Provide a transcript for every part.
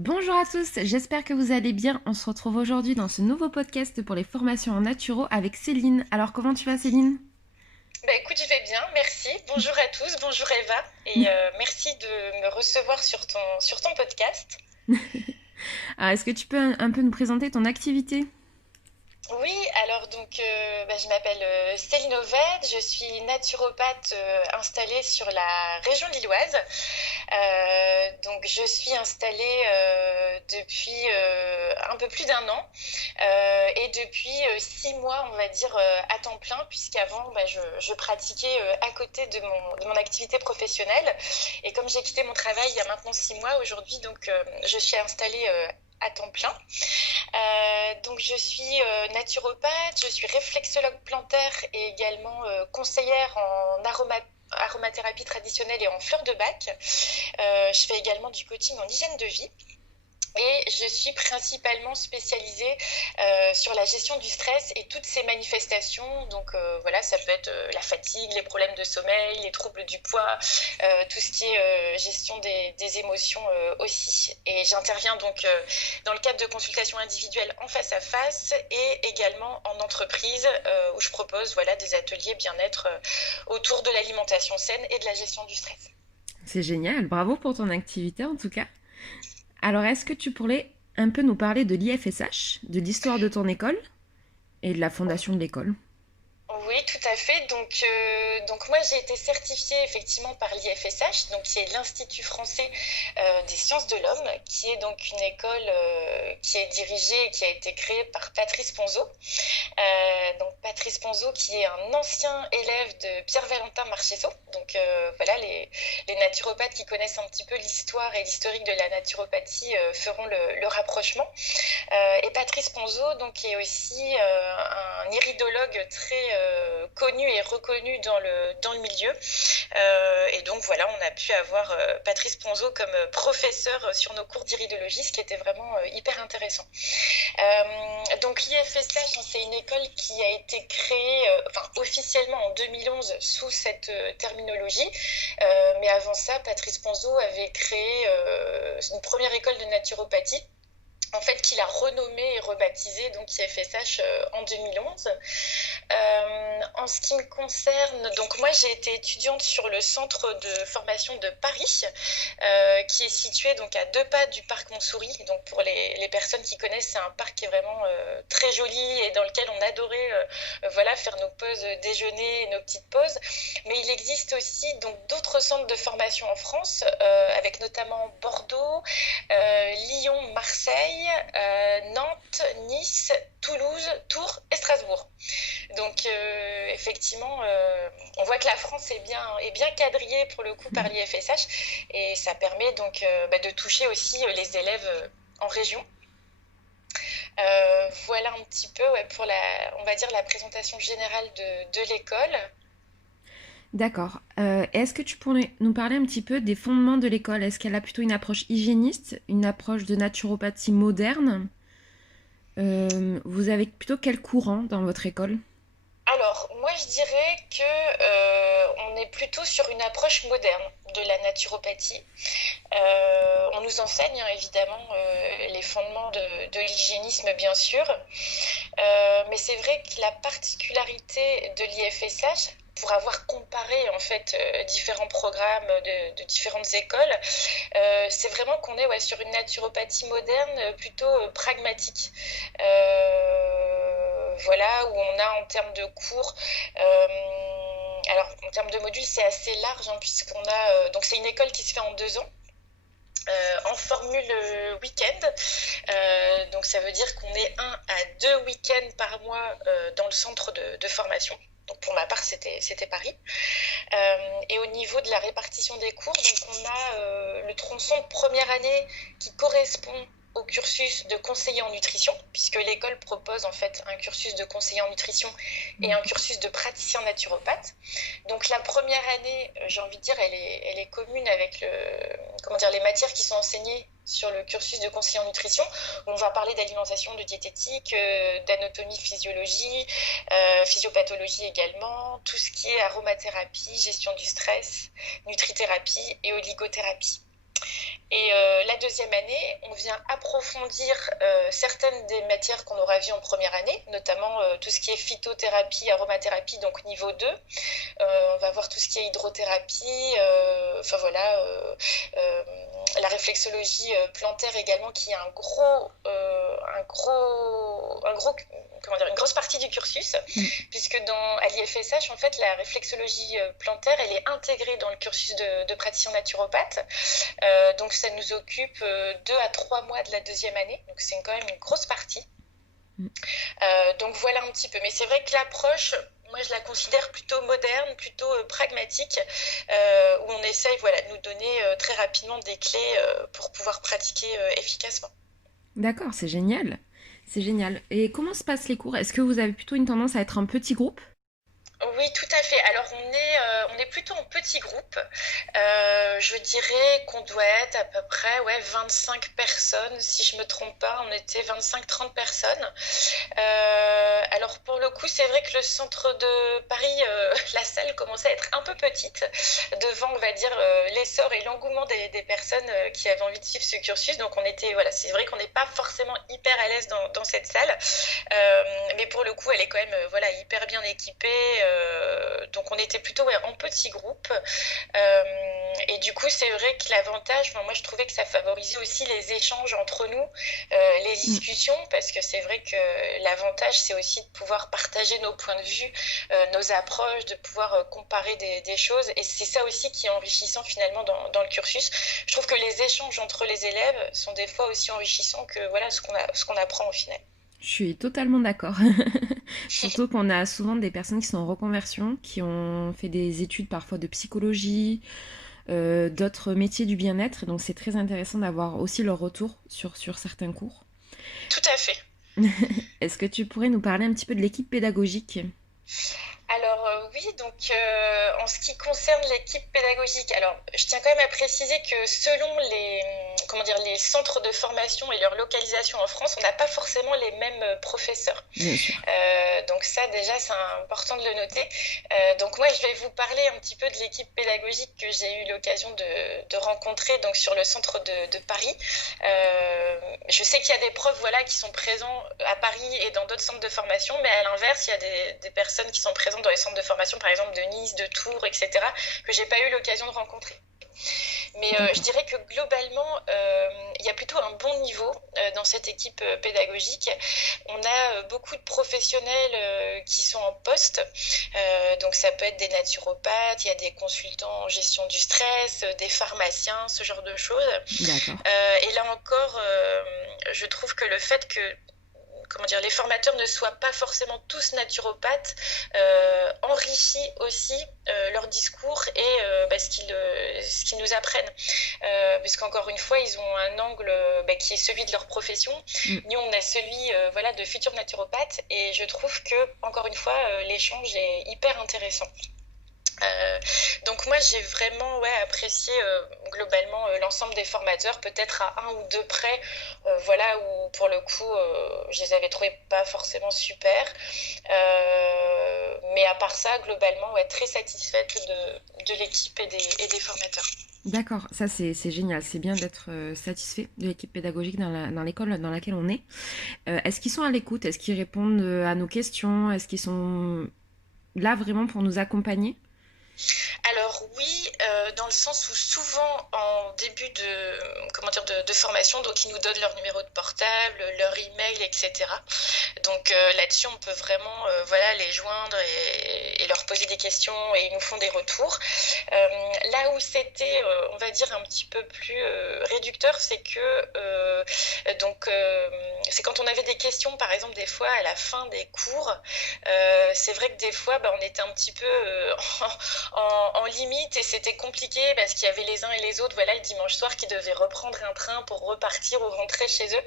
Bonjour à tous, j'espère que vous allez bien. On se retrouve aujourd'hui dans ce nouveau podcast pour les formations en naturo avec Céline. Alors comment tu vas Céline? Bah écoute, je vais bien, merci. Bonjour à tous, bonjour Eva, et merci de me recevoir sur ton podcast. Alors est-ce que tu peux un peu nous présenter ton activité? Oui, alors donc je m'appelle Céline Oved, je suis naturopathe installée sur la région lilloise. Donc je suis installée depuis un peu plus d'un an et depuis 6 mois, on va dire, à temps plein, puisqu'avant je pratiquais à côté de mon activité professionnelle. Et comme j'ai quitté mon travail il y a maintenant 6 mois aujourd'hui, donc je suis installée à temps plein. Donc je suis naturopathe, je suis réflexologue plantaire et également conseillère en aromathérapie traditionnelle et en fleurs de bac. Je fais également du coaching en hygiène de vie. Et je suis principalement spécialisée sur la gestion du stress et toutes ses manifestations. Donc voilà, ça peut être la fatigue, les problèmes de sommeil, les troubles du poids, tout ce qui est gestion des émotions aussi. Et j'interviens donc dans le cadre de consultations individuelles en face à face et également en entreprise où je propose voilà, des ateliers bien-être autour de l'alimentation saine et de la gestion du stress. C'est génial, bravo pour ton activité en tout cas. Alors est-ce que tu pourrais un peu nous parler de l'IFSH, de l'histoire de ton école et de la fondation de l'école? Oui, tout à fait. Donc moi, j'ai été certifiée effectivement par l'IFSH, donc qui est l'Institut français des sciences de l'homme, qui est donc une école qui est dirigée et qui a été créée par Patrice Ponzo. Donc Patrice Ponzo, qui est un ancien élève de Pierre-Valentin Marchesseau. Donc voilà, les naturopathes qui connaissent un petit peu l'histoire et l'historique de la naturopathie feront le rapprochement. Et Patrice Ponzo, donc, qui est aussi un iridologue très connu et reconnu dans le milieu. Et donc voilà, on a pu avoir Patrice Ponzo comme professeur sur nos cours d'iridologie, ce qui était vraiment hyper intéressant. Donc l'IFSH, c'est une école qui a été créée officiellement en 2011 sous cette terminologie. Mais avant ça, Patrice Ponzo avait créé une première école de naturopathie en fait qu'il a renommé et rebaptisé donc IFSH en 2011. En ce qui me concerne, donc moi j'ai été étudiante sur le centre de formation de Paris, qui est situé donc à 2 pas du parc Montsouris. Donc pour les personnes qui connaissent, c'est un parc qui est vraiment très joli et dans lequel on adorait voilà, faire nos pauses déjeuner et nos petites pauses. Mais il existe aussi donc d'autres centres de formation en France, avec notamment Bordeaux, Lyon, Marseille, Nantes, Nice, Toulouse, Tours et Strasbourg. Donc effectivement, on voit que la France est bien quadrillée pour le coup par l'IFSH et ça permet donc de toucher aussi les élèves en région. Voilà un petit peu ouais, pour on va dire la présentation générale de l'école. D'accord. Est-ce que tu pourrais nous parler un petit peu des fondements de l'école? Est-ce qu'elle a plutôt une approche hygiéniste, une approche de naturopathie moderne? Vous avez plutôt quel courant dans votre école? Alors, moi je dirais que on est plutôt sur une approche moderne de la naturopathie. On nous enseigne hein, évidemment les fondements de l'hygiénisme bien sûr, mais c'est vrai que la particularité de l'IFSH, pour avoir comparé en fait différents programmes de différentes écoles, c'est vraiment qu'on est ouais, sur une naturopathie moderne plutôt pragmatique. Voilà, où on a en termes de cours, alors en termes de modules, c'est assez large, hein, puisqu'on a, donc c'est une école qui se fait en 2 ans. En formule week-end. Donc ça veut dire qu'on est 1 à 2 week-ends par mois dans le centre de formation. Donc pour ma part, c'était Paris. Et au niveau de la répartition des cours, donc on a le tronçon de première année qui correspond au cursus de conseiller en nutrition, puisque l'école propose en fait un cursus de conseiller en nutrition et un cursus de praticien naturopathe. Donc la première année, j'ai envie de dire, elle est commune avec les matières qui sont enseignées sur le cursus de conseiller en nutrition, où on va parler d'alimentation, de diététique, d'anatomie, physiologie, physiopathologie également, tout ce qui est aromathérapie, gestion du stress, nutrithérapie et oligothérapie. Et la deuxième année, on vient approfondir certaines des matières qu'on aura vues en première année, notamment tout ce qui est phytothérapie, aromathérapie, donc niveau 2. On va voir tout ce qui est hydrothérapie, enfin voilà, la réflexologie plantaire également, qui est comment dire, une grosse partie du cursus, Mm. puisque à l'IFSH, en fait, la réflexologie plantaire, elle est intégrée dans le cursus de praticien naturopathe. Donc ça nous occupe 2 à 3 mois de la deuxième année, donc c'est quand même une grosse partie. Mm. Donc voilà un petit peu. Mais c'est vrai que l'approche, moi je la considère plutôt moderne, plutôt pragmatique, où on essaye voilà, de nous donner très rapidement des clés pour pouvoir pratiquer efficacement. D'accord, c'est génial. C'est génial. Et comment se passent les cours? Est-ce que vous avez plutôt une tendance à être un petit groupe? Oui, tout à fait. Alors, on est plutôt en petits groupes. Je dirais qu'on doit être à peu près ouais, 25 personnes. Si je me trompe pas, on était 25-30 personnes. Alors, pour le coup, c'est vrai que le centre de Paris, la salle commençait à être un peu petite, devant, on va dire, l'essor et l'engouement des personnes qui avaient envie de suivre ce cursus. Donc, voilà, c'est vrai qu'on n'est pas forcément hyper à l'aise dans cette salle. Mais pour le coup, elle est quand même voilà, hyper bien équipée. Donc on était plutôt ouais, en petits groupes. Et du coup, c'est vrai que l'avantage, moi je trouvais que ça favorisait aussi les échanges entre nous, les Mm. discussions, parce que c'est vrai que l'avantage, c'est aussi de pouvoir partager nos points de vue, nos approches, de pouvoir comparer des choses. Et c'est ça aussi qui est enrichissant finalement dans le cursus. Je trouve que les échanges entre les élèves sont des fois aussi enrichissants que voilà, ce qu'on apprend au final. Je suis totalement d'accord. Surtout qu'on a souvent des personnes qui sont en reconversion, qui ont fait des études parfois de psychologie, d'autres métiers du bien-être. Donc c'est très intéressant d'avoir aussi leur retour sur certains cours. Tout à fait. Est-ce que tu pourrais nous parler un petit peu de l'équipe pédagogique? Alors oui, donc en ce qui concerne l'équipe pédagogique, alors je tiens quand même à préciser que selon comment dire, les centres de formation et leur localisation en France, on n'a pas forcément les mêmes professeurs. Bien sûr. Donc ça déjà c'est important de le noter. Donc moi je vais vous parler un petit peu de l'équipe pédagogique que j'ai eu l'occasion de rencontrer donc sur le centre de Paris. Je sais qu'il y a des profs voilà, qui sont présents à Paris et dans d'autres centres de formation, mais à l'inverse il y a des personnes qui sont présentes dans les centres de formation par exemple de Nice, de Tours, etc. que j'ai pas eu l'occasion de rencontrer. Mais je D'accord. dirais que globalement, il y a plutôt un bon niveau dans cette équipe pédagogique. On a beaucoup de professionnels qui sont en poste. Donc ça peut être des naturopathes, il y a des consultants en gestion du stress, des pharmaciens, ce genre de choses. D'accord. Et là encore, je trouve que le fait que comment dire, les formateurs ne soient pas forcément tous naturopathes, enrichit aussi leur discours et ce qu'ils nous apprennent. Puisqu'encore une fois, ils ont un angle qui est celui de leur profession. Mm. Nous, on a celui voilà, de futurs naturopathes et je trouve que, encore une fois, l'échange est hyper intéressant. Euh, donc moi j'ai vraiment ouais, apprécié globalement l'ensemble des formateurs, peut-être à un ou deux près, voilà où pour le coup je les avais trouvés pas forcément super, mais à part ça globalement ouais, très satisfaite de l'équipe et des formateurs. D'accord, ça c'est génial, c'est bien d'être satisfait de l'équipe pédagogique dans l'école dans laquelle on est. Est-ce qu'ils sont à l'écoute? Est-ce qu'ils répondent à nos questions? Est-ce qu'ils sont là vraiment pour nous accompagner? Alors oui, dans le sens où souvent en début comment dire, de formation, donc ils nous donnent leur numéro de portable, leur email, etc. Donc là-dessus, on peut vraiment voilà, les joindre et leur poser des questions et ils nous font des retours. Là où c'était, on va dire, un petit peu plus réducteur, c'est que c'est quand on avait des questions, par exemple, des fois à la fin des cours, c'est vrai que des fois, bah, on était un petit peu en limite et c'était compliqué parce qu'il y avait les uns et les autres voilà, le dimanche soir qui devaient reprendre un train pour repartir ou rentrer chez eux.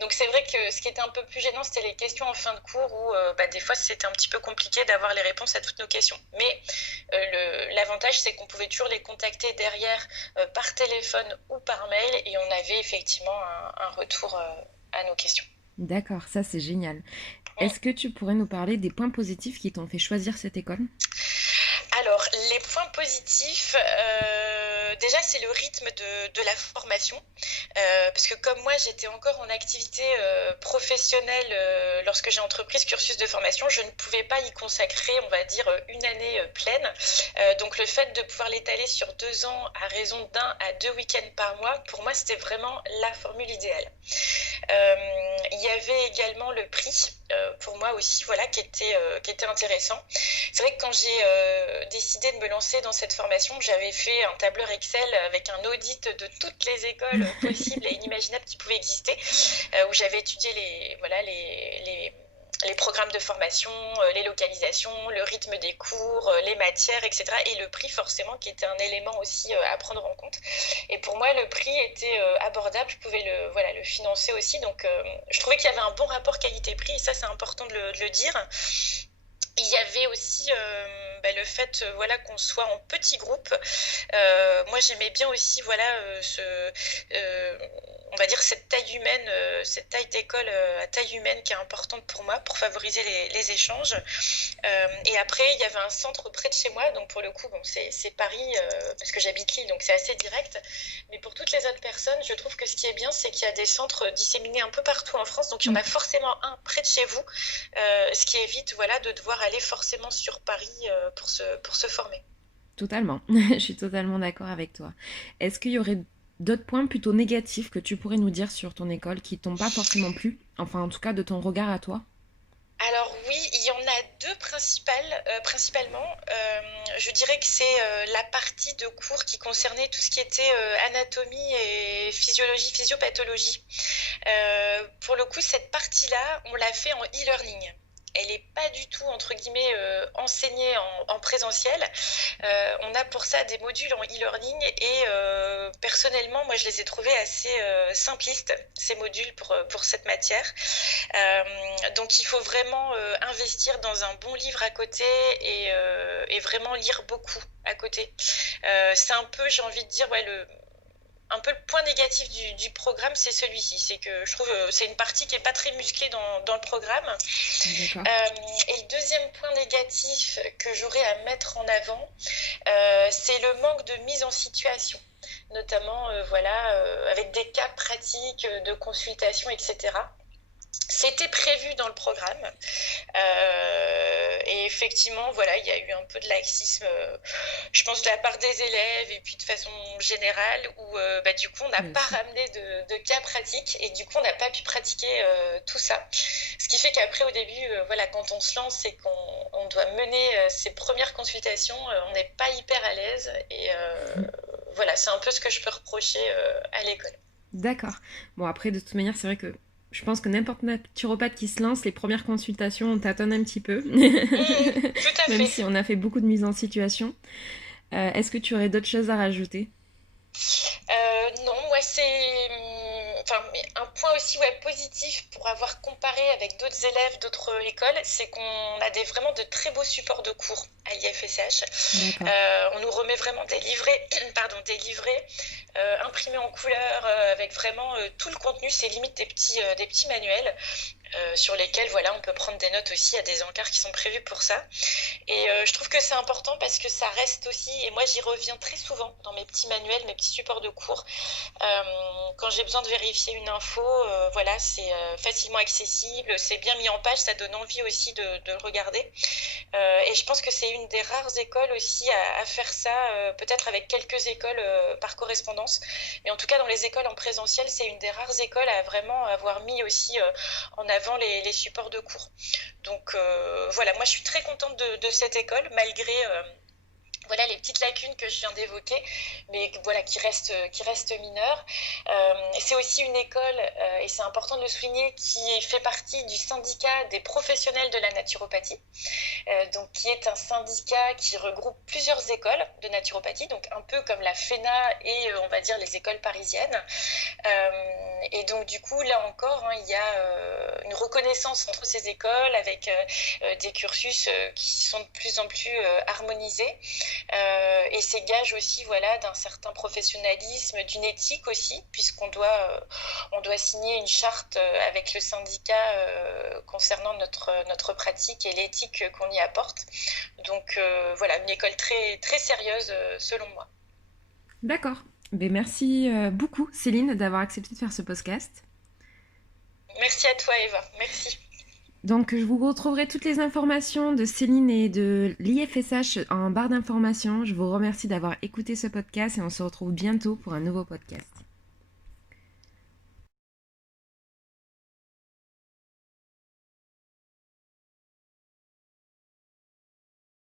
Donc c'est vrai que ce qui était un peu plus gênant, c'était les questions en fin de cours où des fois c'était un petit peu compliqué d'avoir les réponses à toutes nos questions. Mais l'avantage, c'est qu'on pouvait toujours les contacter derrière par téléphone ou par mail et on avait effectivement un retour à nos questions. D'accord, ça c'est génial. Mm. Est-ce que tu pourrais nous parler des points positifs qui t'ont fait choisir cette école? Alors, les points positifs, déjà, c'est le rythme de la formation. Parce que comme moi, j'étais encore en activité professionnelle lorsque j'ai entrepris ce cursus de formation, je ne pouvais pas y consacrer, on va dire, une année pleine. Donc, le fait de pouvoir l'étaler sur 2 ans à raison d'1 à 2 week-ends par mois, pour moi, c'était vraiment la formule idéale. Il y avait également le prix, pour moi aussi, voilà, qui était intéressant. C'est vrai que quand j'ai décidé de me lancer dans cette formation, j'avais fait un tableur Excel avec un audit de toutes les écoles possibles et inimaginables qui pouvaient exister, où j'avais étudié les programmes de formation, les localisations, le rythme des cours, les matières, etc. Et le prix, forcément, qui était un élément aussi à prendre en compte. Et pour moi, le prix était abordable, je pouvais le financer aussi. Donc, je trouvais qu'il y avait un bon rapport qualité-prix, et ça, c'est important de le dire. Il y avait aussi le fait voilà, qu'on soit en petits groupes. Moi, j'aimais bien aussi voilà, on va dire cette taille humaine, cette taille d'école à taille humaine qui est importante pour moi pour favoriser les échanges. Et après, il y avait un centre près de chez moi. Donc, pour le coup, bon, c'est Paris parce que j'habite Lille, donc c'est assez direct. Mais pour toutes les autres personnes, je trouve que ce qui est bien, c'est qu'il y a des centres disséminés un peu partout en France. Donc, il y en a forcément un près de chez vous, ce qui évite voilà, de devoir aller forcément sur Paris pour se former. Totalement, je suis totalement d'accord avec toi. Est-ce qu'il y aurait d'autres points plutôt négatifs que tu pourrais nous dire sur ton école qui t'ont pas forcément plu? Enfin, en tout cas, de ton regard à toi. Alors oui, il y en a deux principalement. Je dirais que c'est la partie de cours qui concernait tout ce qui était anatomie et physiologie, physiopathologie. Pour le coup, cette partie-là, on l'a fait en e-learning. Elle n'est pas du tout, entre guillemets, enseignée en présentiel. On a pour ça des modules en e-learning et personnellement, moi, je les ai trouvés assez simplistes, ces modules pour cette matière. Donc, il faut vraiment investir dans un bon livre à côté et vraiment lire beaucoup à côté. C'est un peu, j'ai envie de dire, ouais, un peu le point négatif du programme, c'est celui-ci. C'est que je trouve c'est une partie qui n'est pas très musclée dans le programme. Et le deuxième point négatif que j'aurais à mettre en avant, c'est le manque de mise en situation. Notamment avec des cas pratiques de consultation, etc. C'était prévu dans le programme et effectivement voilà il y a eu un peu de laxisme je pense de la part des élèves et puis de façon générale où du coup on n'a pas ramené de cas pratiques et du coup on n'a pas pu pratiquer tout ça, ce qui fait qu'après au début quand on se lance et qu'on doit mener ses premières consultations on n'est pas hyper à l'aise et voilà c'est un peu ce que je peux reprocher à l'école. D'accord. Bon après de toute manière c'est vrai que je pense que n'importe naturopathe qui se lance, les premières consultations, on tâtonne un petit peu. Tout à Même fait. si on a fait beaucoup de mise en situation. Est-ce que tu aurais d'autres choses à rajouter? Non, moi c'est un point aussi positif pour avoir comparé avec d'autres élèves d'autres écoles, c'est qu'on a vraiment de très beaux supports de cours à l'IFSH. On nous remet vraiment des livrets, imprimés en couleur avec vraiment tout le contenu, c'est limite des petits manuels. Sur lesquels on peut prendre des notes aussi, il y a des encarts qui sont prévus pour ça. Et je trouve que c'est important parce que ça reste aussi, et moi j'y reviens très souvent dans mes petits manuels, mes petits supports de cours. Quand j'ai besoin de vérifier une info, c'est facilement accessible, c'est bien mis en page, ça donne envie aussi de le regarder. Et je pense que c'est une des rares écoles aussi à faire ça, peut-être avec quelques écoles par correspondance. Mais en tout cas, dans les écoles en présentiel, c'est une des rares écoles à vraiment avoir mis aussi en avant les supports de cours. Donc moi je suis très contente de cette école, malgré les petites lacunes que je viens d'évoquer, mais qui restent mineures. C'est aussi une école, et c'est important de le souligner, qui fait partie du syndicat des professionnels de la naturopathie, donc qui est un syndicat qui regroupe plusieurs écoles de naturopathie, donc un peu comme la FENA et on va dire les écoles parisiennes. Et donc du coup, là encore, il y a une reconnaissance entre ces écoles avec des cursus qui sont de plus en plus harmonisés. Et c'est gage aussi, voilà, d'un certain professionnalisme, d'une éthique aussi, puisqu'on doit signer une charte avec le syndicat concernant notre pratique et l'éthique qu'on y apporte. Donc voilà, une école très, très sérieuse selon moi. D'accord. Ben, merci beaucoup, Céline, d'avoir accepté de faire ce podcast. Merci à toi, Eva. Merci. Donc, je vous retrouverai toutes les informations de Céline et de l'IFSH en barre d'informations. Je vous remercie d'avoir écouté ce podcast et on se retrouve bientôt pour un nouveau podcast.